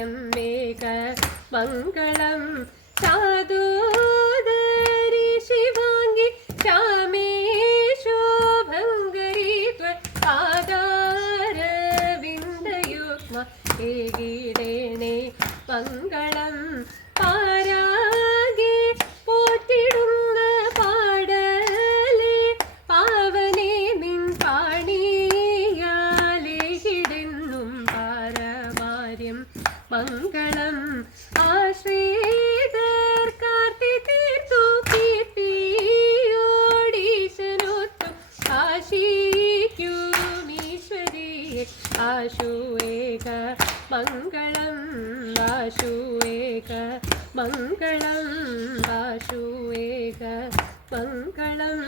ഭാഗ്യം മേഘ മംഗളം സാധൂദരി ശിവാംഗി ശ്യാമേശു ഭംഗരി പാദാരവിന്ദയുഗ്മ ഏകീടേണേ മംഗളം പാരാഗേ പോറ്റിടുന്ന പാടലേ പാവനേ നിൻ പാണിയാലേ കിടന്നും പാരവാര്യം മംഗളം ആശ്രിതർ കാർത്തികീർത്തു കീർത്തിയോടീശനൊത്തു ആശിക്കുമീശ്വരിയെ ആശുവേക മംഗളം ആശുവേക മംഗളം ആശുവേക മംഗളം